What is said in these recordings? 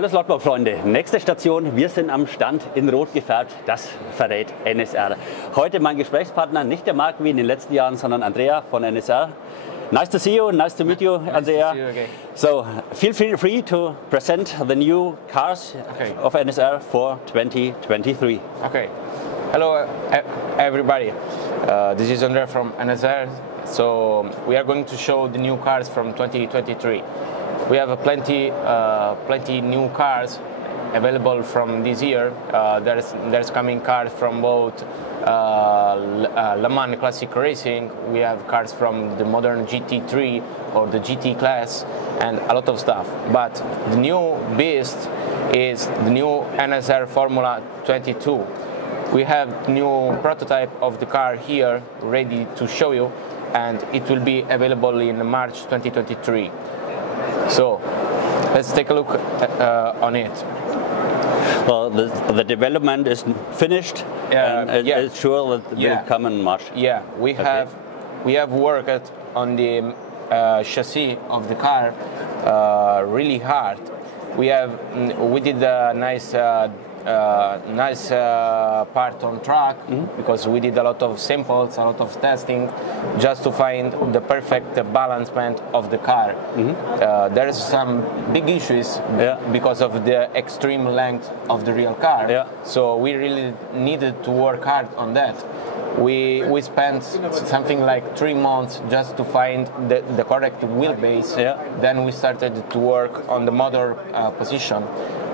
Hallo Slotblog-Freunde, nächste Station, wir sind am Stand in Rot gefärbt, das verrät NSR. Heute mein Gesprächspartner, nicht der Marc wie in den letzten Jahren, sondern Andrea von NSR. Nice to see you, nice to meet you, Andrea. Nice to see you again. So, feel free to present the new cars of NSR for 2023. Okay, hello everybody, this is Andrea from NSR. So, we are going to show the new cars from 2023. We have plenty new cars available from this year. There's coming cars from both Le Mans Classic Racing. We have cars from the modern GT3 or the GT class and a lot of stuff. But the new beast is the new NSR Formula 22. We have new prototype of the car here ready to show you, and it will be available in March 2023. So, let's take a look on it. Well, the development is finished, and it's sure that it will come in March. Yeah, we have worked on the chassis of the car really hard. We did a nice part on track because we did a lot of samples, a lot of testing, just to find the perfect balancement of the car. There's some big issues because of the extreme length of the real car. So we really needed to work hard on that. We spent something like 3 months just to find the correct wheelbase. Then we started to work on the motor position.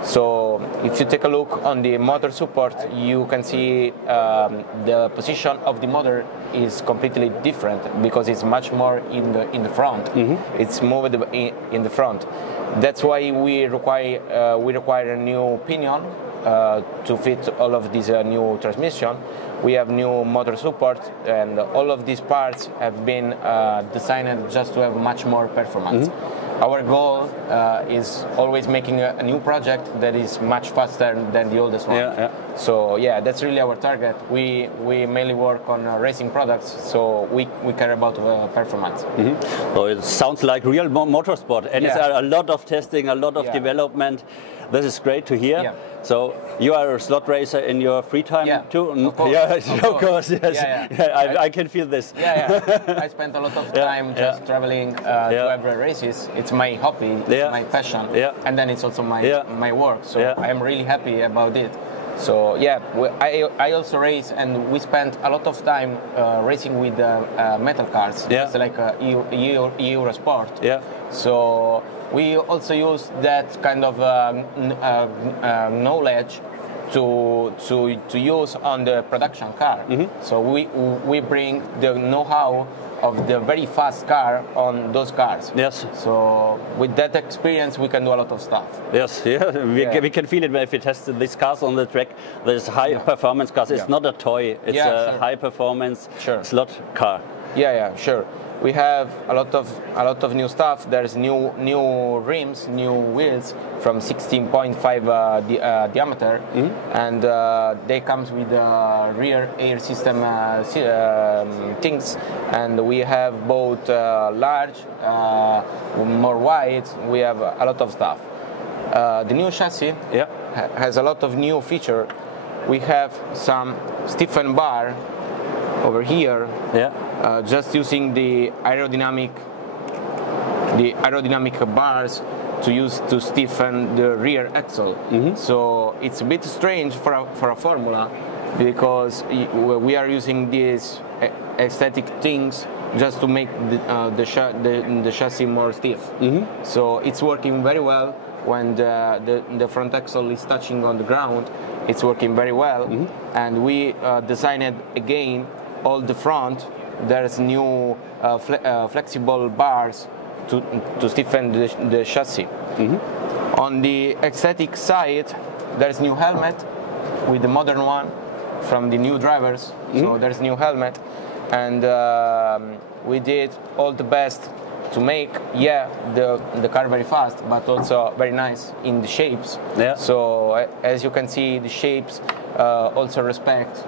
So if you take a look on the motor support, you can see the position of the motor is completely different because it's much more in the front. It's moved in the front. That's why we require a new pinion to fit all of this new transmission. We have new motor support, and all of these parts have been designed just to have much more performance. Our goal is always making a new project that is much faster than the oldest one. So yeah, that's really our target. We mainly work on racing products, so we care about performance. So it sounds like real motorsport. NSR, a lot of testing, a lot of development. This is great to hear. So you are a slot racer in your free time too? Of course. Of course, yes. I can feel this. I spent a lot of time just traveling to every races. It's my hobby, it's my passion, and then it's also my work. So I am really happy about it. So yeah, I also race, and we spent a lot of time racing with metal cars, just like Eurosport. So we also use that kind of knowledge to use on the production car. So we bring the know-how of the very fast car on those cars. So with that experience, we can do a lot of stuff. We can feel it if we test these cars on the track. There's high performance cars. It's not a toy. It's a high performance slot car. Sure. We have a lot of new stuff. There's new rims, new wheels from 16.5 diameter, and they comes with rear air system things. And we have both large, more wide. We have a lot of stuff. The new chassis has a lot of new feature. We have some stiffened bar over here, just using the aerodynamic bars to stiffen the rear axle. So it's a bit strange for a Formula, because we are using these aesthetic things just to make the chassis more stiff. So it's working very well when the front axle is touching on the ground. It's working very well, and we designed again all the front. There's new flexible bars to stiffen the chassis. On the aesthetic side, there's new helmet with the modern one from the new drivers. So there's new helmet, and we did all the best to make the car very fast, but also very nice in the shapes. So as you can see, the shapes also respect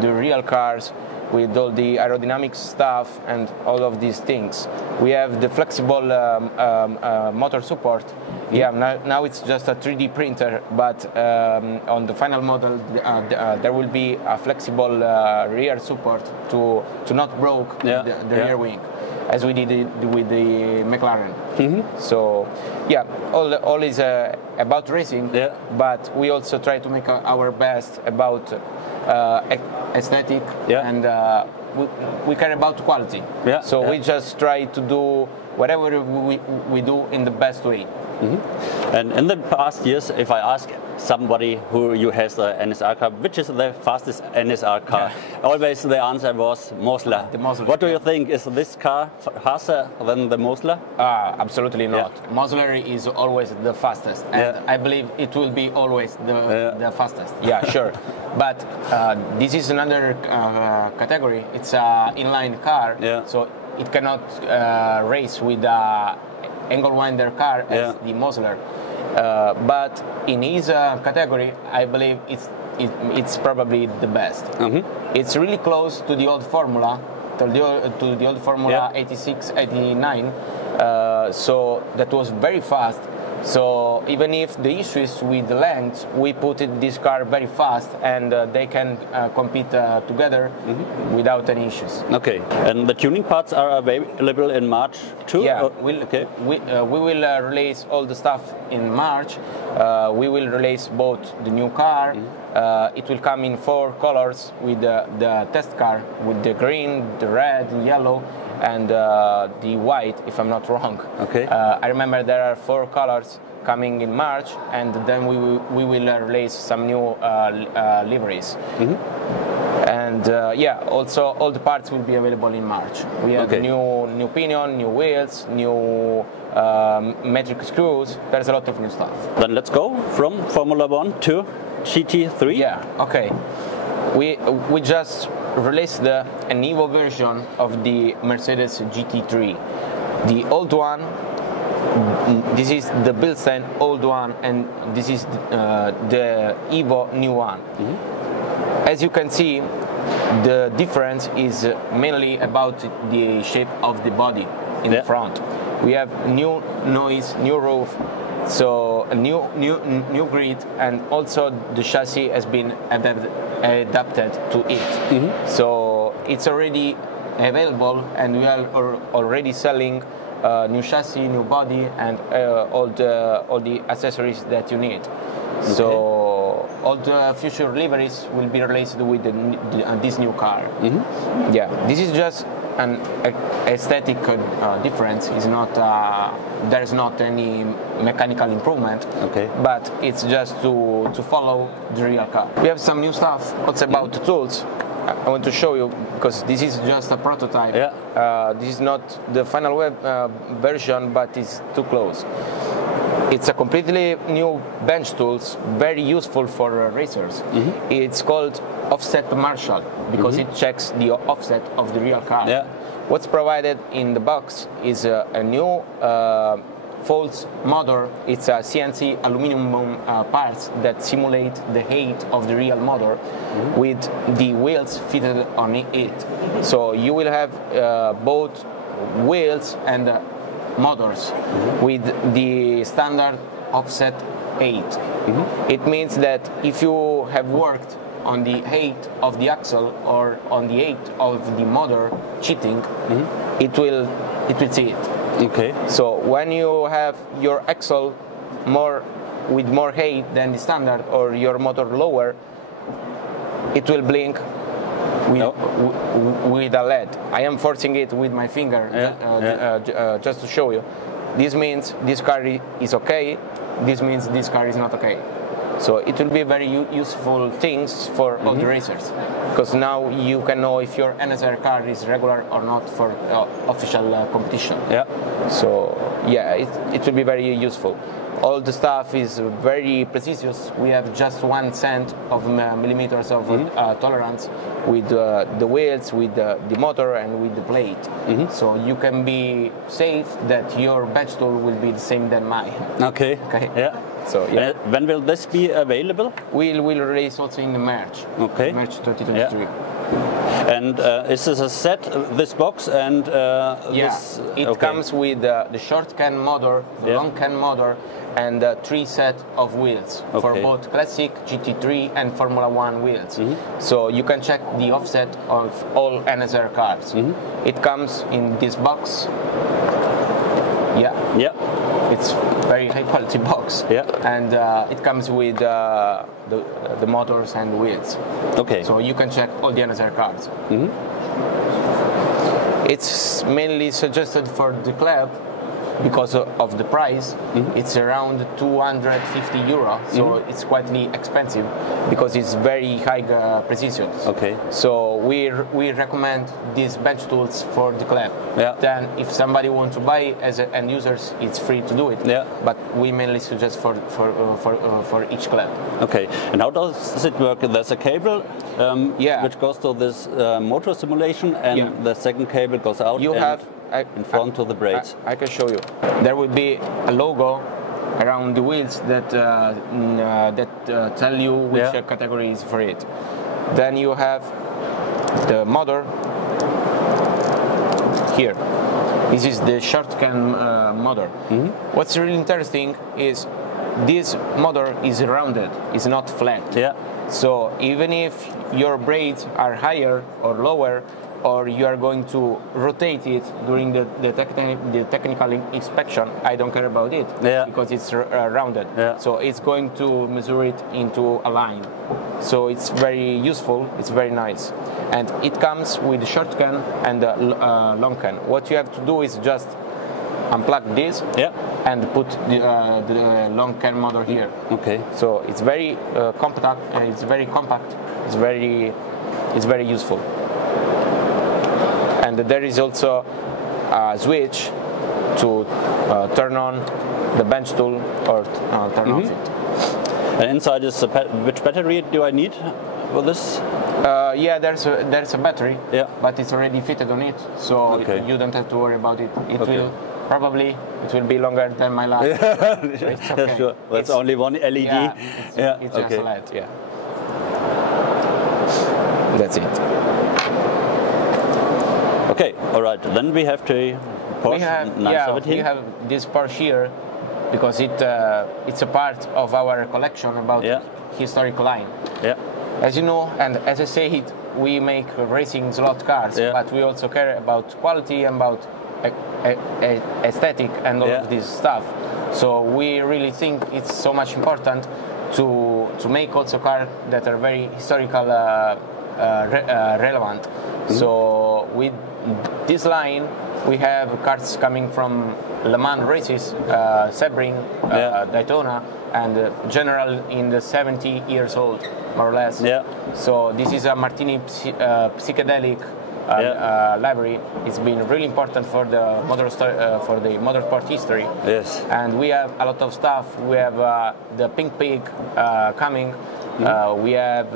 the real cars, with all the aerodynamic stuff and all of these things. We have the flexible motor support Yeah, now it's just a 3D printer, but on the final model there will be a flexible rear support to not broke the rear wing, as we did it with the McLaren. So yeah, all is about racing, but we also try to make our best about aesthetic, and we care about quality. So we just try to do whatever we do in the best way. And in the past years, if I ask somebody who has the NSR car, which is the fastest NSR car, always the answer was Mosler. The Mosler. What do you think? Is this car faster than the Mosler? Absolutely not. Mosler is always the fastest, and I believe it will be always the fastest. Yeah, sure. But this is another category. It's an inline car, so it cannot race with a angle winder car as the Mosler. But in his category, I believe it's probably the best. It's really close to the old Formula, to the old Formula 86, 89. So that was very fast. So even if the issue is with the length, we put this car very fast, and they can compete together without any issues. Okay, and the tuning parts are available in March too? Yeah, we will release all the stuff in March. We will release both the new car. It will come in 4 colors with the test car, with the green, the red, the yellow, and the white, if I'm not wrong. Okay. I remember there are 4 colors coming in March, and then we will release some new liveries. And also all the parts will be available in March. We have new pinion, new wheels, new metric screws. There's a lot of new stuff. Then let's go from Formula 1 to GT3. Yeah. Okay. We just released an Evo version of the Mercedes GT3. The old one, this is the Bilstein old one, and this is the Evo new one. As you can see, the difference is mainly about the shape of the body in the front. We have new noise, new roof, so a new grid, and also the chassis has been adapted to it. So it's already available, and we are already selling new chassis, new body, and all the accessories that you need. So all the future liveries will be released with this new car. Yeah, this is just an aesthetic difference. Is not there is not any mechanical improvement. But it's just to follow the real car. We have some new stuff. What's about the tools? I want to show you, because this is just a prototype. This is not the final version, but it's too close. It's a completely new bench tools, very useful for racers. It's called offset Marshall, because it checks the offset of the real car. What's provided in the box is a new false motor. It's a CNC aluminum parts that simulate the height of the real motor with the wheels fitted on it. So you will have both wheels and motors with the standard offset 8. It means that if you have worked on the height of the axle or on the height of the motor cheating, it will see it. So when you have your axle with more height than the standard, or your motor lower, it will blink with a LED. I am forcing it with my finger just to show you. This means this car is okay. This means this car is not okay. So it will be very useful things for all the racers, because now you can know if your NSR car is regular or not for official competition. So yeah, it will be very useful. All the stuff is very precise. We have just 1 cent of millimeters of tolerance with the wheels, with the motor, and with the plate. So you can be safe that your bench tool will be the same than mine. So yeah. When will this be available? We'll release also in March. March 2023. And is this a set, this box, and this? It comes with the short can motor, the long can motor, and 3 sets of wheels for both classic, GT3 and Formula 1 wheels. So you can check the offset of all NSR cars. It comes in this box. It's very high quality box. And it comes with the motors and wheels. So you can check all the NSR cars. It's mainly suggested for the club because of the price. It's around 250 euro, so it's quite expensive because it's very high precision. So we recommend these bench tools for the club. Then if somebody wants to buy as an end users, it's free to do it. But we mainly suggest for each club. And how does it work? There's a cable which goes to this motor simulation, and the second cable goes out. In front of the brakes. I can show you. There will be a logo around the wheels that tell you which category is for it. Then you have the motor here. This is the short can motor. What's really interesting is this motor is rounded, it's not flat. So even if your blades are higher or lower, or you are going to rotate it during the technical inspection, I don't care about it because it's rounded. So it's going to measure it into a line. So it's very useful, it's very nice. And it comes with the short can and the long can. What you have to do is just unplug this and put the long can motor here. So it's very compact and it's very compact. It's very useful. And there is also a switch to turn on the bench tool or turn off it. And inside is which battery do I need for this? There's a battery, but it's already fitted on it, so you don't have to worry about it. It will be longer than my life. Sure. Well, it's only one LED. It's just a light. That's it. All right. Then we have the Porsche 917. We have this Porsche here because it's a part of our collection about historic line. As you know, and as I say it, we make racing slot cars, but we also care about quality and about aesthetic and all of this stuff. So we really think it's so much important to make also cars that are very historical relevant. So with this line, we have cars coming from Le Mans races, Sebring, Daytona, and general in the 70 years old, more or less. So this is a Martini psychedelic library. It's been really important for the motorsport history. And we have a lot of stuff. We have the Pink Pig coming. We have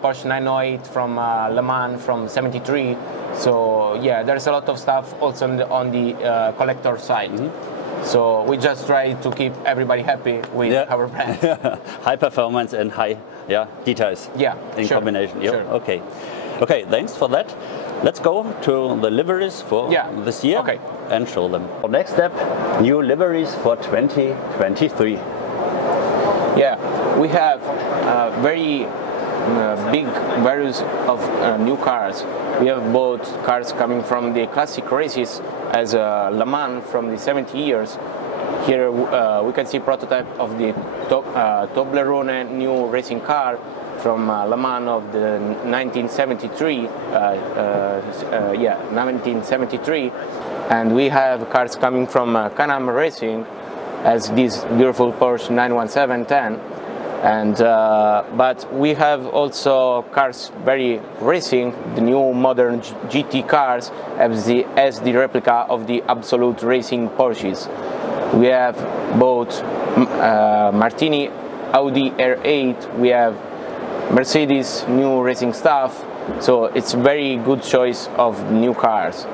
Porsche 908 from Le Mans from '73. So there's a lot of stuff also on the collector side. So we just try to keep everybody happy with our brand. High performance and high details in combination. Okay, thanks for that. Let's go to the liveries for this year and show them. Next step, new liveries for 2023. We have very big various of new cars. We have both cars coming from the classic races as Le Mans from the 70 years. Here we can see prototype of the Toblerone new racing car from Le Mans of the 1973. 1973. And we have cars coming from Can-Am Racing as this beautiful Porsche 91710. And but we have also cars very racing, the new modern GT cars as the replica of the absolute racing Porsches. We have both Martini Audi R8, we have Mercedes new racing stuff, so it's very good choice of new cars.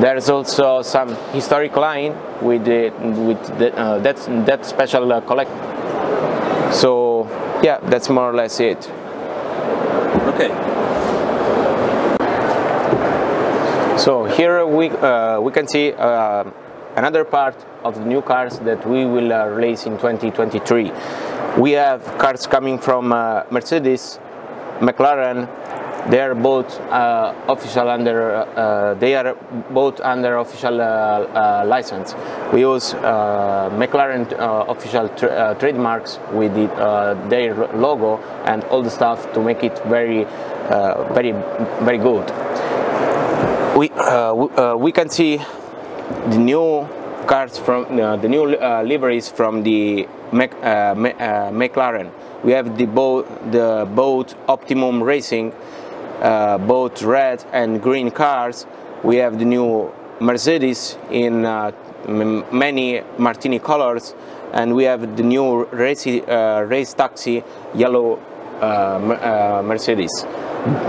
There's also some historic line with that special collect. So that's more or less it. So here we can see another part of the new cars that we will release in 2023. We have cars coming from Mercedes, McLaren. They are both official under. They are both under official license. We use McLaren official trademarks with their logo and all the stuff to make it very good. We can see the new cars from the new liveries from the McLaren. We have the both Optimum Racing, both red and green cars. We have the new Mercedes in many Martini colors, and we have the new race taxi yellow Mercedes.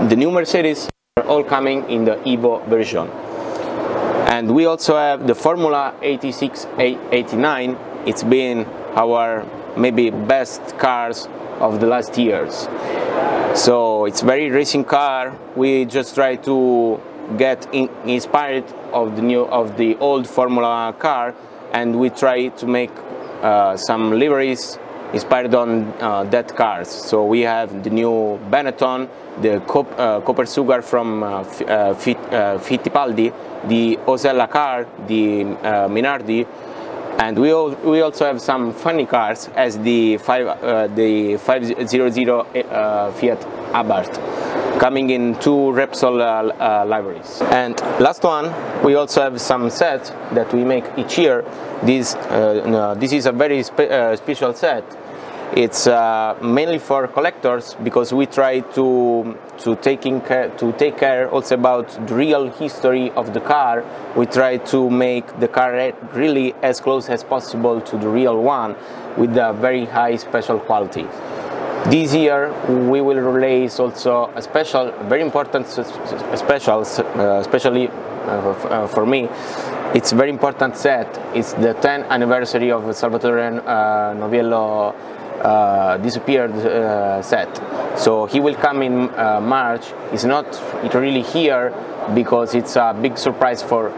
The new Mercedes are all coming in the Evo version. And we also have the Formula 8689. It's been our maybe best cars of the last years. So it's very racing car. We just try to get inspired of the old Formula car, and we try to make some liveries inspired on that cars. So we have the new Benetton, the Copper Sugar from Fittipaldi, the Osella car, the Minardi, and we also have some funny cars as the 500 Fiat Abarth, coming in two Repsol liveries. And last one, we also have some sets that we make each year. This is a very special set. It's mainly for collectors, because we try to take care also about the real history of the car. We try to make the car really as close as possible to the real one, with a very high special quality. This year we will release also a special, very important special, especially for me. It's a very important set. It's the 10th anniversary of Salvatore Noviello disappeared set. So he will come in March. It's not really here because it's a big surprise for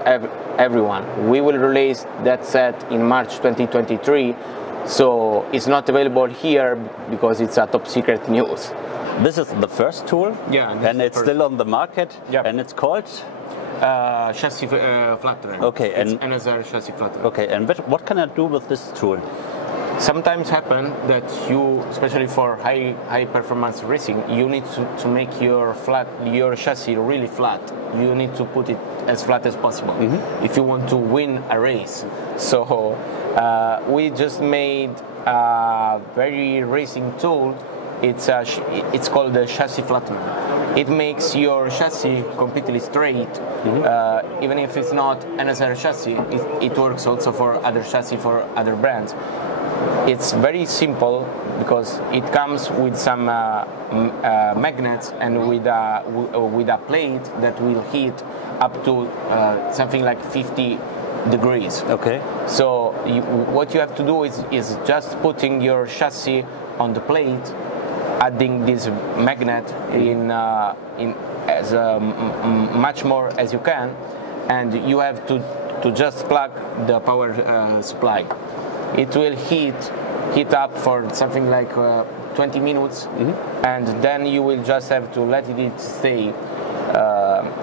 everyone. We will release that set in March 2023, so it's not available here because it's a top secret news. This is the first tool, yeah, and it's still on the market, yep. And it's called chassis flattener. Okay, it's and NSR chassis flattener. Okay, and what can I do with this tool? Sometimes happen that you, especially for high performance racing, you need to make your chassis really flat. You need to put it as flat as possible if you want to win a race. So we just made a very racing tool. It's called the chassis flattener. It makes your chassis completely straight, even if it's not NSR chassis. It works also for other chassis for other brands. It's very simple because it comes with some magnets and with a plate that will heat up to something like 50 degrees. Okay. So what you have to do is just putting your chassis on the plate, adding this magnet in as much more as you can, and you have to just plug the power supply. It will heat up for something like 20 minutes, and then you will just have to let it stay.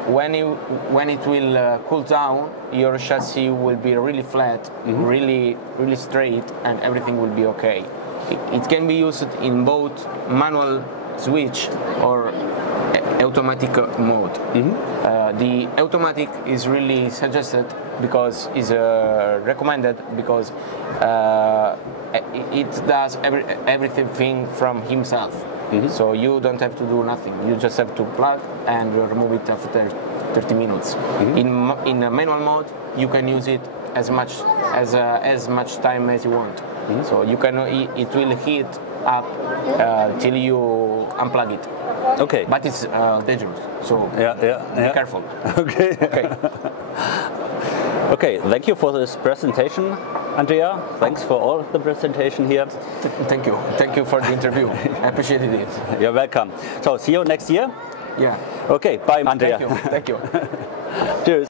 When it will cool down, your chassis will be really flat, really straight, and everything will be okay. It can be used in both manual switch or automatic mode. The automatic is really suggested because is recommended because it does everything from himself. So you don't have to do nothing. You just have to plug and remove it after 30 minutes. In a manual mode, you can use it as much time as you want. So you can it will heat up till you unplug it. Okay. But it's dangerous. So be careful. Okay. Okay. Thank you for this presentation, Andrea. Thanks for all the presentation here. Thank you. Thank you for the interview. I appreciated it. You're welcome. So see you next year. Yeah. Okay. Bye, Andrea. Thank you. Thank you. Cheers.